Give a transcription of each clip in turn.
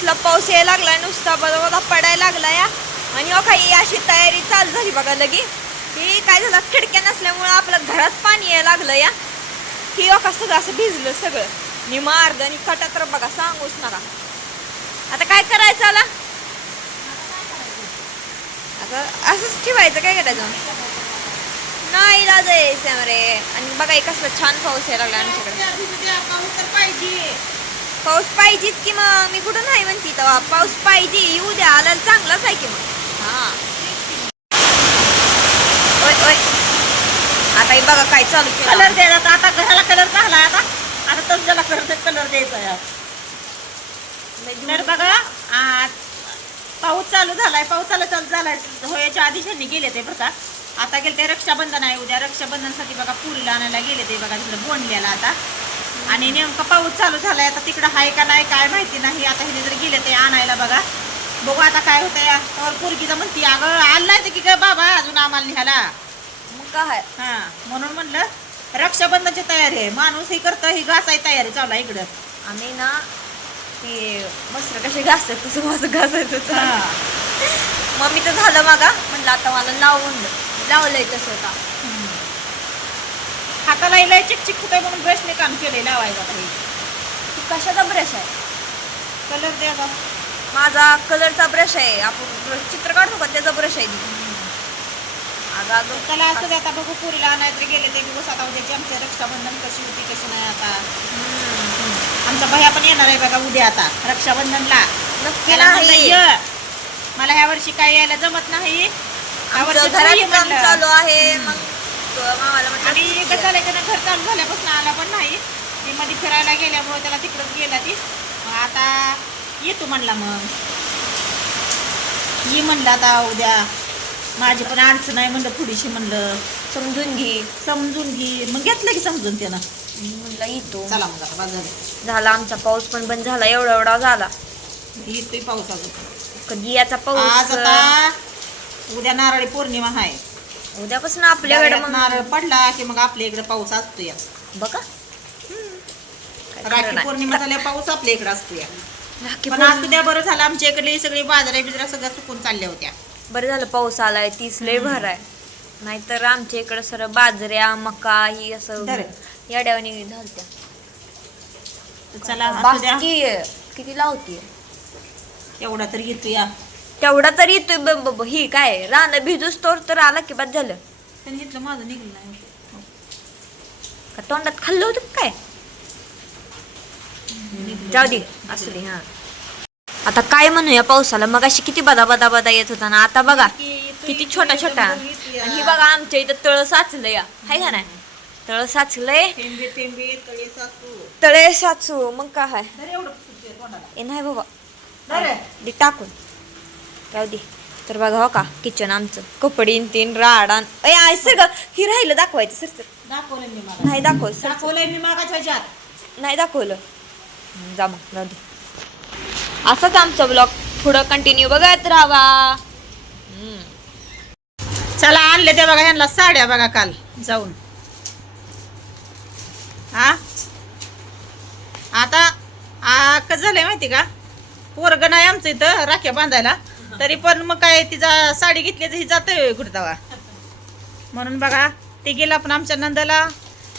कसला पाऊस यायला लागलाय, नुसता बदा पडायला लागलाय. आणि काही अशी तयारी चालू झाली बघा लगी की काय झालं, खिडक्या नसल्यामुळं आपलं घरात पाणी यायला लागलं या. ही सगळं असं भिजलं सगळं निमार्द आणि कटा तर बघा सांगूच नका. आता काय करायचं आला, आता असंच ठेवायचं काय करायचं नाही इलाज आहे रे. आणि बघा एक कसला छान पाऊस यायला लागला आमच्याकडे. पाऊस पाहिजेच की मग, मी कुठं नाही म्हणते तेव्हा पाऊस पाहिजे, येऊ द्या, आला चांगलाच आहे की मग. हा ओय ओय आता हे बघा काय चालू केलं, कलर द्यायचा. आता घराला कलर झाला, आता आता तुमच्याला कलर द्यायचा आहे. तर बघा आज पाऊस चालू झालाय, पाऊस चालू झालाय होयाच्या आधी त्यांनी गेले ते बरं का. आता गेले ते रक्षाबंधन आहे उद्या, रक्षाबंधनसाठी बघा पुरीला आणायला गेले ते बघा तिकडे बोंडल्याला आता. आणि नेमका पाऊस चालू झालाय, आता तिकडं आहे का नाही काय माहिती नाही. आता हे जर गेले ते आणायला बघा, बघू आता काय होतंय. तर पोरगीचा म्हणती अगं आणलाय की ग बाबा अजून आम्हाला निघाला, मग काय. हा म्हणून म्हणलं रक्षाबंधनची तयारी आहे, माणूस हे करतं ही घासायची तयारी चालू आहे इकडं. आम्ही ना ते मस्त कसे घासतात तसं माझं घासायचं. मम्मीचं झालं मागा, म्हणलं आता मला लावलंय तसं आता. हाताला लय चिकचिक होतंय म्हणून ब्रशने काम केलंय लावायला. कशाचा ब्रश आहे? कलर द्यायचा. माझा कलरचा ब्रश आहे, आपण चित्र काढतो का त्याचा ब्रश आहे. अगं त्याला असं आता बघू पुरीला आणायला गेले ते दिवस. आता उद्याची आमची रक्षाबंधन कशी होती कशी नाही. आता आमचा भैया पण येणार आहे बघा उद्या आता रक्षाबंधनला. नक्की नाही, मला ह्या वर्षी काय यायला जमत नाही, काम चालू आहे. मग मामाला आणि कसं झालं की घर चालू झाल्यापासून आला पण नाही. ती मध्ये फिरायला गेल्यामुळे त्याला तिकडच गेला ती. मग आता येतो म्हणला, मग ये म्हणलं आता उद्या. माझी पण अडचण आहे म्हणलं थोडीशी, म्हणलं समजून घे. मग घेतलं की समजून त्यानं. म्हणलं येतो. चला मग आता बाजार झाला आमचा पाऊस पण बंद झाला, एवढा झाला. येतोय पाऊस अजून कधी याचा आज. पाऊस. आता उद्या नारळी पौर्णिमा आहे, उद्यापासून आपल्याकडे मग नारळ पडला की मग आपल्या इकडे पाऊस असतो या बघा. राखी पौर्णिमा झाल्या पाऊस आपल्या इकडे असतो या. राखी पण आज उद्या बरं झालं, आमच्या इकडे सगळी बाजारा बिजरा सगळ्या चुकून चालल्या होत्या. बरं झालं पाऊस आलाय, 30 लय भर आहे. नाहीतर आमच्या इकडं सर बाजऱ्या मका ही असं याड्यावानी झालत्या. चला बाकी किती लावतीये एवढा तर येतो या. तेवढा तरी येतोय. ही काय रान भिजूस तर आला की बाद झालं. त्यांनी घेतलं माझं निघलं नाही का तोंडात खाल्लं होतं काय. जाऊ दे असू दे. हा आता काय म्हणूया पावसाला, मग अशी किती बदा येत होता ना, आता बघा किती छोटा. आणि ही बघा आमच्या इथं तळ साचलं या, हाय का नाही. तळ साचलंय, तळे साचू मग काय हे नाही बाबा दे टाकून राहू दे. तर बघा हो का किचन आमचं, कपडे तीन राडान आहे सगळं. ही राहिलं दाखवायचं सर नाही नाही दाखवलं. जा मग राहू दे. असाच आमचा ब्लॉग पुढं कंटिन्यू बघत राहा. चला आणले ते बघा ह्यांना साड्या बघा काल जाऊन. हा आता कसं झालंय माहिती का, पोरग नाही आमचं इथं राख्या बांधायला, तरी पण मग काय तिचा साडी घेतली ही जातोय कुठं. म्हणून बघा ते गेला पण आमच्या नंदाला,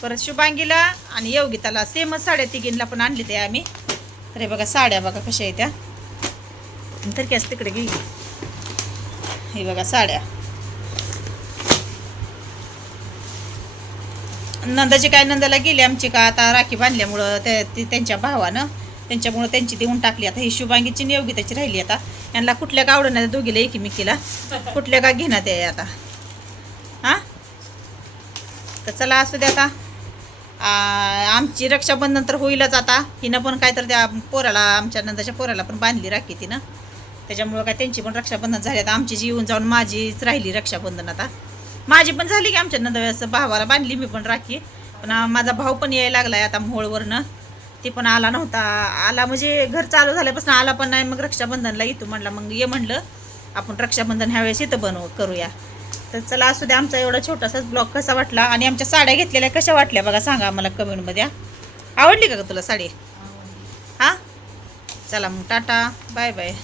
परत शुभांगीला आणि योगिताला सेमच साड्या तिघींना पण आणली ते आम्ही. तर बघा साड्या बघा कशा आहेत त्या, तर कॅस तिकडे घे. हे बघा साड्या नंदाची काय नंदाला गेली आमची का आता राखी बांधल्यामुळं त्यांच्या भावानं, त्यांच्यामुळं त्यांची देऊन टाकली. आता ही शुभांगीची आणि योगिताची राहिली. आता यांना कुठल्या का आवडणार दोघीला एकीमेकीला, कुठल्या का घेण्यात आहे आता. हां तर चला असू दे. आता आमची रक्षाबंधन तर होईलच आता. हिनं पण काय तर त्या पोराला, आमच्या नंदाच्या पोराला पण बांधली राखी तिनं, त्याच्यामुळं काय त्यांची पण रक्षाबंधन झाली. आता आमची जी येऊन जाऊन माझीच राहिली रक्षाबंधन. आता माझी पण झाली की आमच्या नंदा भावाला बांधली मी पण राखी. पण माझा भाऊ पण यायला लागलाय आता मोहोळवरनं, ते पण आला नव्हता. आला म्हणजे घर चालू झाल्यापासून आला पण नाही. मग रक्षाबंधनला येतो म्हणला, मग ये म्हणलं आपण रक्षाबंधन ह्यावेळेस इथं करूया. तर चला असू द्या. आमचा एवढा छोटासाच ब्लॉग कसा वाटला आणि आमच्या साड्या घेतलेल्या कशा वाटल्या बघा सांगा आम्हाला कमेंटमध्ये. आवडली का तुला साडी? हां चला मग टाटा बाय बाय.